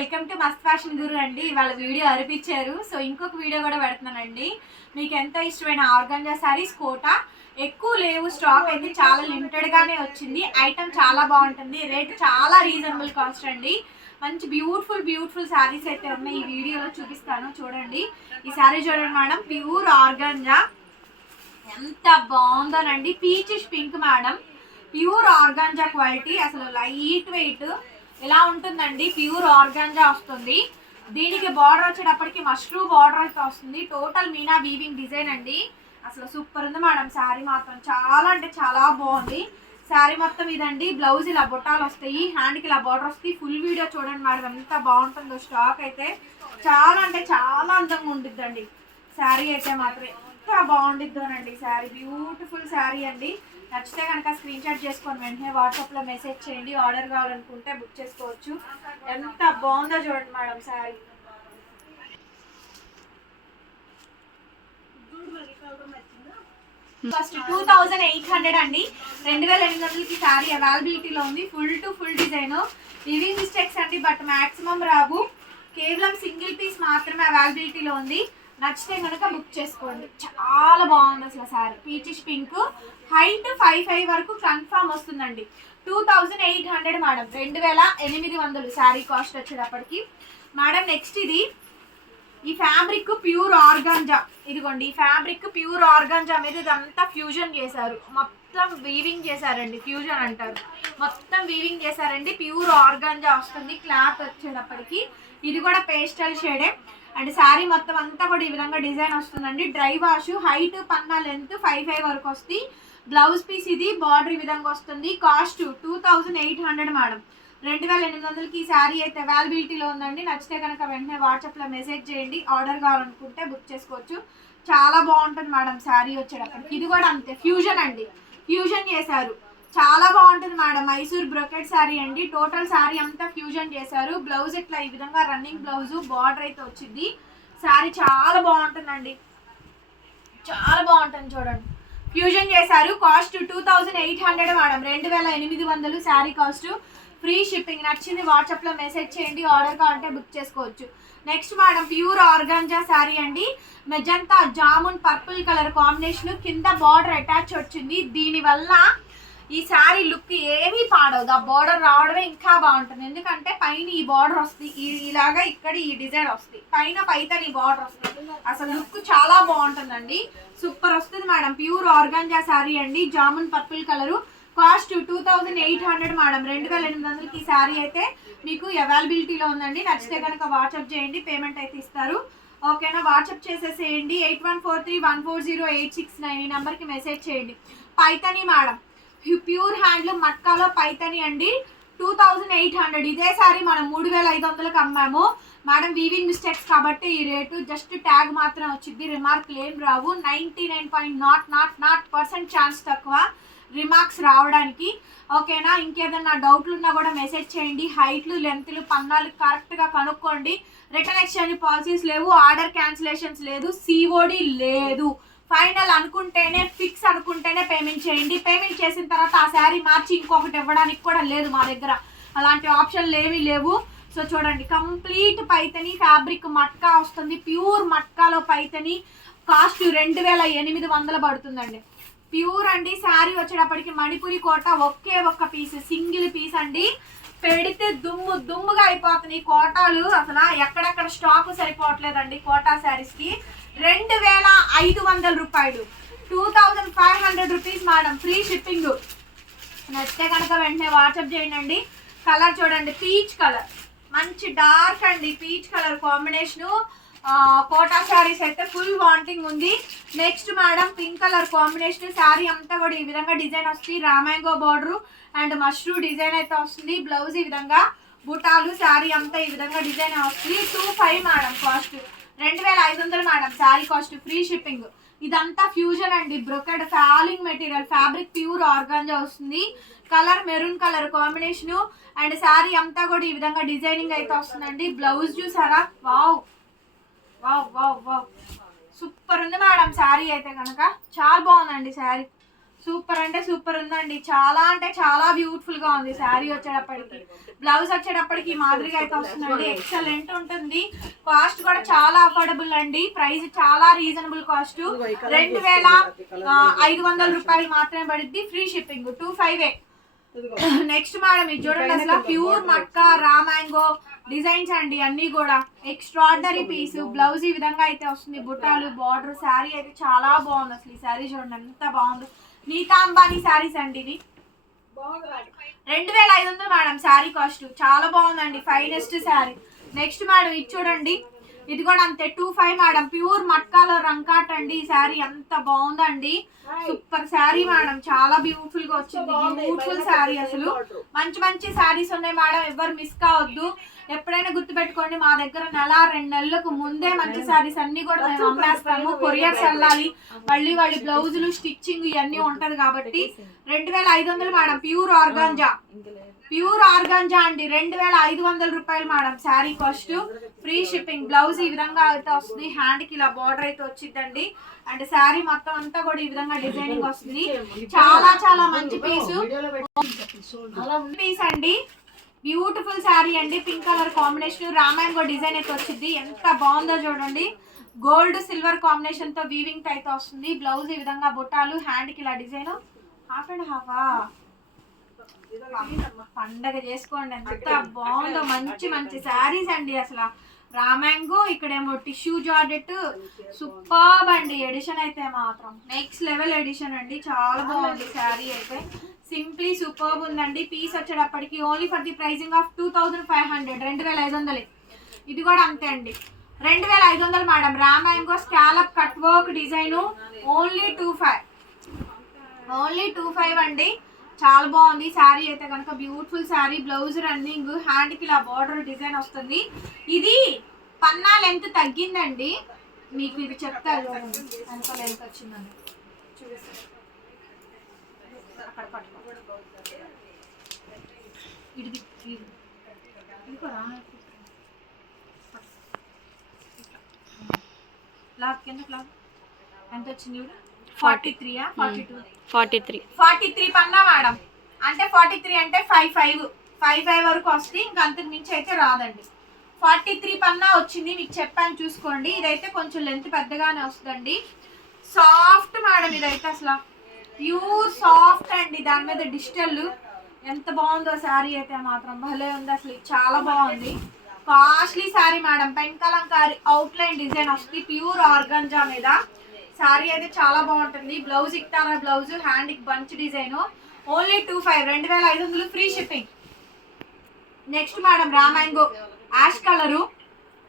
Welcome to Mast fashion guru అండి. ఇవాళ video అరిపించారు. సో ఇంకొక వీడియో కూడా పెడుతున్నానండి. మీకు ఎంతో ఇష్టమైన ఆర్గంజా శారీస్ కోటా? ఎక్కువ లేవు స్టాక్ అయితే చాలా లిమిటెడ్ గానే వచ్చింది. ఐటమ్ చాలా బాగుంటుంది. రేట్ చాలా రీజనబుల్ కాస్ట్ అండి. మంచి బ్యూటిఫుల్ బ్యూటిఫుల్ శారీస్ అయితే ఉన్నాయి. ఈ వీడియోలో చూపిస్తాను. చూడండి. ఈ శారీ చూడండి మేడం. Pure organza. ఎంత బాగుందోనండి. Peachish pink madam. Pure organza quality. అసలు లైట్ వెయిట్ ఇలా ఉంటుందండి? ప్యూర్ ఆర్గాన్జా వస్తుంది. దీనికి బార్డర్ వచ్చేటప్పటికి మష్రూమ్ బార్డర్ అయితే వస్తుంది. టోటల్ మీనా వీవింగ్ డిజైన్ అండి. అసలు సూపర్ ఉంది మేడం. శారీ మాత్రం చాలా అంటే చాలా బాగుంది. శారీ మొత్తం ఇదండి. బ్లౌజ్ ఇలా బొట్టాలు వస్తాయి. హ్యాండ్కి ఇలా బార్డర్ వస్తాయి. ఫుల్ వీడియో చూడండి మేడం. ఎంత బాగుంటుందో స్టాక్ అయితే. చాలా అంటే చాలా అందంగా ఉండిద్దండి. శారీ అయితే మాత్రం ఎంత బాగుండిద్దోనండి. శారీ బ్యూటిఫుల్ శారీ అండి. నచ్చితే కనుక స్క్రీన్ షాట్ చేసుకొని వెంటనే వాట్సాప్లో మెసేజ్ చేయండి. ఆర్డర్ కావాలనుకుంటే బుక్ చేసుకోవచ్చు. ఎంత బాగుందో చూడండి madam sari first two thousand eight hundred అండి. రెండు వేల ఎనిమిది వందలకి శారీ అవైలబిలిటీలో ఉంది. Full to full design living mistakes అండి బట్ మాక్సిమం రావు. కేవలం సింగిల్ పీస్ మాత్రమే అవైలబిలిటీలో ఉంది. నచ్చితే కనుక బుక్ చేసుకోండి. చాలా బాగుంది అసలు sari peachish pink height five five వరకు కన్ఫామ్ వస్తుందండి. Two thousand eight hundred madam రెండు వేల ఎనిమిది వందలు శారీ కాస్ట్ వచ్చేటప్పటికి. మేడం నెక్స్ట్ ఇది. ఈ ఫ్యాబ్రిక్ ప్యూర్ ఆర్గాంజా ఇదిగోండి ఈ ఫ్యాబ్రిక్ ప్యూర్ ఆర్గాంజా మీద ఇదంతా ఫ్యూజన్ చేశారు. మొత్తం వీవింగ్ చేశారండి. ఫ్యూజన్ అంటారు. మొత్తం వీవింగ్ చేశారండి. ప్యూర్ ఆర్గాంజా వస్తుంది. క్లాత్ వచ్చేటప్పటికి. ఇది కూడా పేస్టల్ షేడే అండ్ శారీ మొత్తం అంతా కూడా ఈ విధంగా డిజైన్ వస్తుందండి. డ్రై వాష్ హైట్ పన్నా లెంత్ ఫైవ్ ఫైవ్ వరకు వస్తుంది బ్లౌజ్ పీస్ ఇది బార్డర్ ఈ విధంగా వస్తుంది. Cost two thousand eight hundred madam. రెండు వేల ఎనిమిది వందలకి ఈ శారీ అయితే అవైలబిలిటీలో ఉందండి. నచ్చితే కనుక వెంటనే వాట్సాప్లో మెసేజ్ చేయండి. ఆర్డర్ కావాలనుకుంటే బుక్ చేసుకోవచ్చు. చాలా బాగుంటుంది మేడం శారీ వచ్చేటప్పటికి. ఇది కూడా అంతే. ఫ్యూజన్ అండి. ఫ్యూజన్ చేశారు. చాలా బాగుంటుంది మేడం. మైసూర్ బ్రొకెట్ శారీ అండి. టోటల్ శారీ అంతా ఫ్యూజన్ చేశారు. బ్లౌజ్ ఇట్లా ఈ విధంగా రన్నింగ్ బ్లౌజ్ బార్డర్ అయితే వచ్చింది. శారీ చాలా బాగుంటుందండి. చాలా బాగుంటుంది చూడండి. ఫ్యూజన్ చేశారు. Cost two thousand eight hundred madam. రెండు వేల ఎనిమిది వందలు శారీ కాస్ట్. Free shipping. నచ్చింది వాట్సాప్లో మెసేజ్ చేయండి. ఆర్డర్ కావాలంటే బుక్ చేసుకోవచ్చు. Next madam pure organza sari అండి. Magenta jamun purple colour combination. కింద బార్డర్ అటాచ్ వచ్చింది. దీనివల్ల ఈ శారీ లుక్ ఏమీ పాడవదు ఆ బార్డర్ రావడమే ఇంకా బాగుంటుంది. ఎందుకంటే పైన ఈ బార్డర్ వస్తుంది. ఇలాగా ఇక్కడ ఈ డిజైన్ వస్తుంది. పైన పైతని బార్డర్ వస్తుంది. అసలు లుక్ చాలా బాగుంటుందండి. సూపర్ వస్తుంది మేడం. ప్యూర్ ఆర్గాంజా శారీ అండి. Jamun purple colour. Cost two thousand eight hundred madam. రెండు వేల ఎనిమిది వందలకి ఈ శారీ అయితే మీకు అవైలబిలిటీలో ఉందండి. నచ్చితే కనుక వాట్సాప్ చేయండి. పేమెంట్ అయితే ఇస్తారు. ఓకేనా? వాట్సాప్ చేసేసేయండి. Eight one four three one four zero eight six nine ఈ నెంబర్కి మెసేజ్ చేయండి. పైతని మేడం. ప్యూర్ హ్యాండ్లూమ్ మట్కాలో పైతని అండి. Two thousand eight hundred. ఇదే సారీ మనం మూడు వేల ఐదు వందలకు అమ్మాము. మేడం వీవింగ్ మిస్టేక్స్ కాబట్టి ఈ రేటు జస్ట్ ట్యాగ్ మాత్రం వచ్చింది. రిమార్క్ ఏం రావు. Ninety nine point naught naught naught percent chance తక్కువ రిమార్క్స్ రావడానికి. ఓకేనా? ఇంకేదన్నా డౌట్లు ఉన్నా కూడా మెసేజ్ చేయండి. హైట్లు లెంత్లు పన్నాలు కరెక్ట్గా కనుక్కోండి. రిటర్న్ ఎక్స్చేంజ్ పాలసీస్ లేవు. ఆర్డర్ క్యాన్సిలేషన్స్ లేదు. సిఓడి లేదు. ఫైనల్ అనుకుంటేనే ఫిక్స్ అనుకుంటేనే పేమెంట్ చేయండి. పేమెంట్ చేసిన తర్వాత ఆ శారీ మార్చి ఇంకొకటి ఇవ్వడానికి కూడా లేదు మా దగ్గర. అలాంటి ఆప్షన్లు ఏమీ లేవు. సో చూడండి కంప్లీట్ పైతని ఫ్యాబ్రిక్ మట్కా వస్తుంది. ప్యూర్ మట్కాలో పైతని. కాస్ట్ రెండు వేల ఎనిమిది వందలు పడుతుందండి. ప్యూర్ అండి శారీ వచ్చేటప్పటికి మణిపురి కోట ఒకే ఒక్క పీస్ సింగిల్ పీస్ అండి. పెడితే దుమ్ము దుమ్ముగా అయిపోతుంది కోటాలు. అసలు ఎక్కడెక్కడ స్టాక్ సరిపోవట్లేదండి కోటా శారీస్కి. రెండు వేల ఐదు వందల రూపాయలు. Two thousand five hundred rupees madam. Free shipping. నచ్చితే కనుక వెంటనే వాట్సాప్ చేయండి. కలర్ చూడండి పీచ్ కలర్. మంచి డార్క్ అండి peach colour combination. Kota saris అయితే ఫుల్ వాంటింగ్ ఉంది. Next madam pink colour combination. Sari అంతా కూడా ఈ విధంగా డిజైన్ వస్తుంది. రామాంగో బార్డరు అండ్ మష్రూ డిజైన్ అయితే వస్తుంది. బ్లౌజ్ ఈ విధంగా బుటాలు శారీ అంతా ఈ విధంగా డిజైన్ వస్తుంది. Two five madam cost. రెండు వేల ఐదు వందలు madam sari cost free shipping ఇదంతా ఫ్యూజన్ అండి. Brocade falling material fabric pure organza వస్తుంది. Colour maroon colour combination and sari అంతా కూడా ఈ విధంగా డిజైనింగ్ అయితే వస్తుందండి. బ్లౌజ్ చూసారా? Wow wow wow wow super ఉంది మేడం శారీ అయితే కనుక. చాలా బాగుందండి శారీ సూపర్ అంటే సూపర్ ఉందండి. చాలా అంటే చాలా బ్యూటిఫుల్గా ఉంది శారీ వచ్చేటప్పటికి. బ్లౌజ్ వచ్చేటప్పటికి ఈ మాదిరిగా అయితే వస్తుందండి. ఎక్సలెంట్ ఉంటుంది. కాస్ట్ కూడా చాలా అఫోర్డబుల్ అండి. ప్రైస్ చాలా రీజనబుల్ కాస్ట్. రెండు వేల ఐదు వందల రూపాయలు మాత్రమే పడుద్ది. Free shipping two five A. Next madam ఇది చూడండి అసలు pure matka raw mango designs అండి అన్ని కూడా. ఎక్స్ట్రాడినరీ పీస్ బ్లౌజ్ ఈ విధంగా అయితే వస్తుంది. బుట్టాలు బార్డర్ శారీ అయితే చాలా బాగుంది అసలు ఈ శారీ చూడండి ఎంత బాగుంది. నీతా అంబానీ శారీస్ అండి ఇవి. రెండు వేల ఐదు వందలు మేడం శారీ కాస్ట్ చాలా బాగుందండి ఫైనెస్ట్ శారీ నెక్స్ట్ మేడం ఇది చూడండి. ఇది కూడా అంతే టూ ఫైవ్ మేడం. ప్యూర్ మట్కాలో రంకాట్ అండి. ఈ శారీ ఎంత బాగుందండి. Super sari madam. చాలా బ్యూటిఫుల్గా వచ్చింది బ్యూటిఫుల్ శారీ అసలు. మంచి మంచి శారీస్ ఉన్నాయి మేడం. ఎవరు మిస్ కావద్దు. ఎప్పుడైనా గుర్తుపెట్టుకోండి మా దగ్గర నెల రెండు నెలలకు ముందే మంచి శారీస్ అన్ని కూడా మేము అమ్మేస్తాము కొరియర్స్ వెళ్ళాలి మళ్ళీ వాళ్ళ బ్లౌజులు స్టిచ్చింగ్ ఇవన్నీ ఉంటది కాబట్టి రెండు వేల ఐదు వందలు madam pure organza. Pure organza అండి రెండు వేల ఐదు వందల రూపాయలు madam sari cost. Free shipping blouse ఈ విధంగా అయితే వస్తుంది హ్యాండ్కి ఇలా బార్డర్ అయితే వచ్చిందండి అండ్ శారీ మొత్తం అంతా కూడా ఈ విధంగా డిజైనింగ్ వస్తుంది. చాలా చాలా మంచి పీసు. పీస్ అండి. బ్యూటిఫుల్ శారీ అండి పింక్ కలర్ కాంబినేషన్ రామాంగో డిజైన్ అయితే వచ్చింది. ఎంత బాగుందో చూడండి. గోల్డ్ సిల్వర్ కాంబినేషన్తో వీవింగ్ అయితే వస్తుంది. బ్లౌజ్ ఈ విధంగా బుట్టాలు హ్యాండ్కి ఇలా డిజైన్ హాఫ్ అండ్ హాఫా పండగ చేసుకోండి ఎంత బాగుందో మంచి మంచి శారీస్ అండి అసలు. రామాంగో ఇక్కడేమో టిష్యూ జార్డెట్ సూపర్ అండి ఎడిషన్ అయితే మాత్రం. నెక్స్ట్ లెవెల్ ఎడిషన్ అండి చాలా బాగుంది శారీ అయితే. సింప్లీ సూపర్ ఉందండి. పీస్ వచ్చేటప్పటికి only for the pricing of two thousand five hundred రెండు వేల ఐదు వందలే. ఇది కూడా అంతే అండి. రెండు వేల ఐదు వందలు madam. రామాంగో scallop cut work design only two five. Only two five అండి. చాలా బాగుంది. శారీ అయితే కనుక బ్యూటిఫుల్ శారీ బ్లౌజ్ రన్నింగ్ హ్యాండ్కి ఇలా బార్డర్ డిజైన్ వస్తుంది. ఇది పన్నా లెంత్ తగ్గిందండి. మీకు ఇది చెప్తారు ఎంత లెంత్ వచ్చిందని. ఇది. లాక్ కింద లాక్. ఎంత వచ్చింది కూడా forty త్రీయా? Forty two forty three. Forty three పన్నా మేడం. అంటే ఫార్టీ త్రీ అంటే ఫైవ్ ఫైవ్. ఫైవ్ ఫైవ్ వరకు వస్తుంది ఇంకా అంతకు మించి అయితే రాదండి. ఫార్టీ త్రీ పన్నా వచ్చింది మీకు చెప్పాను చూసుకోండి. ఇదైతే కొంచెం లెంత్ పెద్దగానే వస్తుందండి. సాఫ్ట్ మేడం ఇదైతే అసలు. ప్యూర్ సాఫ్ట్ అండి. దాని మీద డిజిటల్. ఎంత బాగుందో శారీ అయితే మాత్రం. భలే ఉంది అసలు. చాలా బాగుంది. Costly sari madam. Penkalamkari outline design వస్తుంది. ప్యూర్ ఆర్గంజా మీద. శారీ అయితే చాలా బాగుంటుంది. Blouse Iktara blouse hand bunch design only two five రెండు వేల ఐదు వందలు ఫ్రీ షిప్పింగ్ నెక్స్ట్ మేడం రామాంగో యాష్ కలరు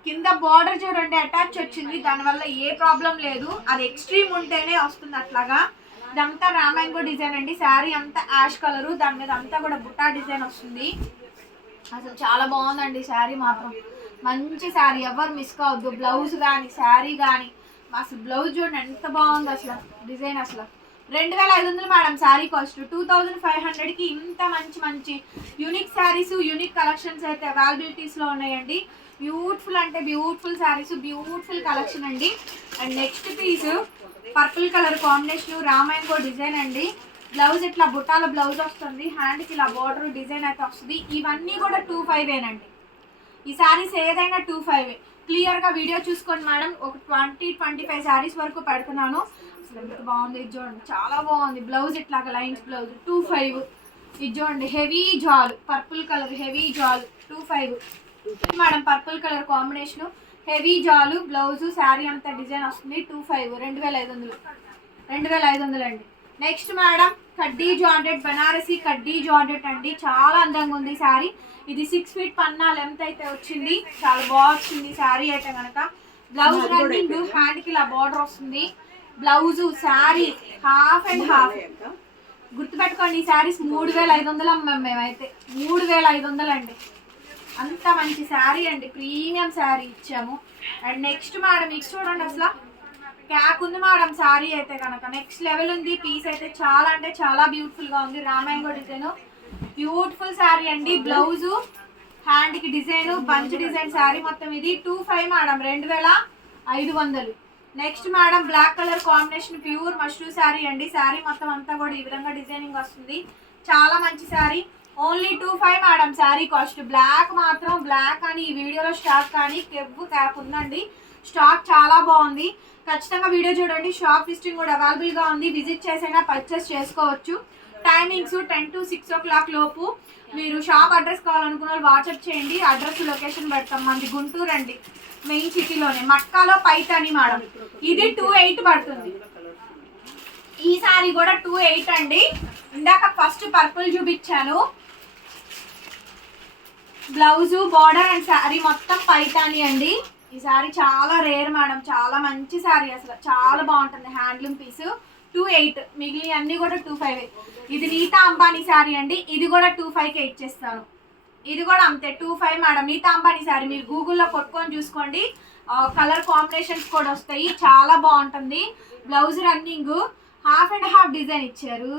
కింద బార్డర్ చూడండి అటాచ్ వచ్చింది. దానివల్ల ఏ ప్రాబ్లం లేదు. అది ఎక్స్ట్రీమ్ ఉంటేనే వస్తుంది అట్లాగా. ఇదంతా రామాంగో డిజైన్ అండి. శారీ అంతా యాష్ కలరు దాని మీద అంతా కూడా బుట్టా డిజైన్ వస్తుంది. అసలు చాలా బాగుందండి శారీ మాత్రం. మంచి శారీ ఎవరు మిస్ కావద్దు. బ్లౌజ్ కానీ శారీ కానీ అసలు బ్లౌజ్ చూడండి ఎంత బాగుంది అసలు డిజైన్ అసలు. రెండు వేల ఐదు వందలు madam sari cost two thousand five హండ్రెడ్కి ఇంత మంచి మంచి యూనిక్ శారీస్ యూనిక్ కలెక్షన్స్ అయితే అవైలబిలిటీస్లో ఉన్నాయండి. బ్యూటిఫుల్ అంటే బ్యూటిఫుల్ శారీస్ బ్యూటిఫుల్ కలెక్షన్ అండి. And next piece purple colour combination రామాయణకో design అండి. బ్లౌజ్ ఇట్లా బుట్టాల బ్లౌజ్ వస్తుంది. హ్యాండ్కి ఇలా బార్డర్ డిజైన్ అయితే వస్తుంది. ఇవన్నీ కూడా టూ ఫైవ్ ఏనండి ఈ శారీస్ ఏదైనా టూ ఫైవ్ క్లియర్గా వీడియో చూసుకోండి మేడం. ఒక ట్వంటీ ట్వంటీ ఫైవ్ శారీస్ వరకు పెడుతున్నాను. అసలు ఎంత బాగుంది ఇది చూడండి. చాలా బాగుంది. బ్లౌజ్ ఇట్లాగా లైన్స్ బ్లౌజ్. Two five. ఇది చూడండి. Heavy jaal. Purple colour heavy jaal. Two five. Madam purple colour combination. Heavy jaal blouse sari అంత డిజైన్ వస్తుంది. Two five. రెండు వేల ఐదు వందలు. రెండు వేల ఐదు వందలు అండి నెక్స్ట్ మేడం కడ్డీ జార్డెట్ బనారసి కడ్డీ జార్డెట్ అండి. చాలా అందంగా ఉంది శారీ. ఇది సిక్స్ ఫీట్ పన్నా లెంత్ అయితే వచ్చింది. చాలా బాగా వచ్చింది శారీ అయితే కనుక బ్లౌజ్ రన్నింగ్ హ్యాండ్కి ఇలా బార్డర్ వస్తుంది. Blouse sari half and half గుర్తుపెట్టుకోండి ఈ శారీస్ మూడు వేల ఐదు వందలు అమ్మాం మేమైతే. మూడు వేల ఐదు వందలు అండి అంత మంచి శారీ అండి. ప్రీమియం శారీ ఇచ్చాము. అండ్ నెక్స్ట్ మేడం మీకు చూడండి అసలు. క్యాక్ ఉంది మేడం శారీ అయితే కనుక నెక్స్ట్ లెవెల్ ఉంది పీస్ అయితే చాలా అంటే చాలా బ్యూటిఫుల్గా ఉంది. రామాయంగో డిజైన్ బ్యూటిఫుల్ శారీ అండి బ్లౌజ్ హ్యాండ్కి డిజైన్ బంచ్ డిజైన్ శారీ మొత్తం ఇది. టూ ఫైవ్ మేడం రెండు వేల ఐదు వందలు. Next madam black colour combination pure mashru sari అండి. శారీ మొత్తం అంతా కూడా ఈ విధంగా డిజైనింగ్ వస్తుంది. చాలా మంచి sari only two five madam sari cost black మాత్రం బ్లాక్ అని ఈ వీడియోలో స్టాక్ కానీ కెవ్వు క్యాప్ ఉందండి. స్టాక్ చాలా బాగుంది. ఖచ్చితంగా వీడియో చూడండి. షాప్ లిస్టింగ్ కూడా అవైలబుల్గా ఉంది. విజిట్ చేసైనా పర్చేస్ చేసుకోవచ్చు. Timings ten to six o'clock లోపు మీరు షాప్ అడ్రస్ కావాలనుకున్న వాళ్ళు వాట్సాప్ చేయండి. అడ్రస్ లొకేషన్ పెడతాం. మనది గుంటూరు అండి. మెయిన్ సిటీలోనే మట్కాలో పైతాని మేడం. ఇది టూ ఎయిట్ పడుతుంది. ఈ సారీ కూడా టూ ఎయిట్ అండి. ఇందాక ఫస్ట్ పర్పుల్ చూపించాను. బ్లౌజు బార్డర్ అండ్ శారీ మొత్తం పైతాని అండి. ఈ శారీ చాలా రేర్ మేడం చాలా మంచి శారీ అసలు. చాలా బాగుంటుంది. హ్యాండ్లూమ్ పీస్ టూ ఎయిట్ మిగిలిన అన్ని కూడా టూ ఫైవ్ ఇది నీతా అంబానీ శారీ అండి. ఇది కూడా టూ ఫైవ్కి ఇచ్చేస్తాను. ఇది కూడా అంతే. Two five madam Nita Ambani sari మీరు గూగుల్లో కొట్టుకొని చూసుకోండి. కలర్ కాంబినేషన్స్ కూడా వస్తాయి. చాలా బాగుంటుంది. Blouse running half and half design ఇచ్చారు.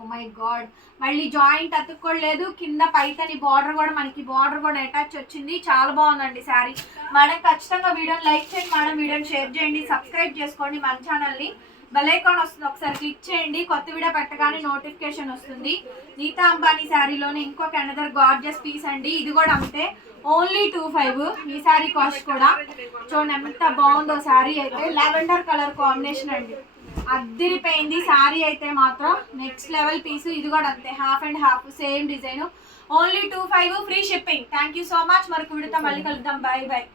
ఓ మై గాడ్ మళ్ళీ జాయింట్ అతుక్కోలేదు. కింద పైతని బార్డర్ కూడా మనకి బార్డర్ కూడా అటాచ్ వచ్చింది. చాలా బాగుందండి శారీ మేడం ఖచ్చితంగా వీడియోని లైక్ చేయండి. మేడం వీడియోని షేర్ చేయండి. సబ్స్క్రైబ్ చేసుకోండి మన ఛానల్ని బెల్ వస్తుంది. ఒకసారి క్లిక్ చేయండి. కొత్త వీడియో పెట్టగానే నోటిఫికేషన్ వస్తుంది. నీతా అంబానీ శారీలోనే ఇంకొక అనదర్ గార్జెస్ పీస్ అండి. ఇది కూడా అంతే. ఓన్లీ టూ ఫైవ్ ఈ శారీ కాస్ట్ కూడా. చూడండి ఎంత బాగుందో శారీ అయితే. లావెండర్ కలర్ కాంబినేషన్ అండి. అద్దరిపోయింది. శారీ అయితే మాత్రం నెక్స్ట్ లెవెల్ పీస్ ఇది కూడా అంతే. Half and half same design only two five free shipping thank you so much మరొక విడతా మళ్ళీ కలుద్దాం. Bye bye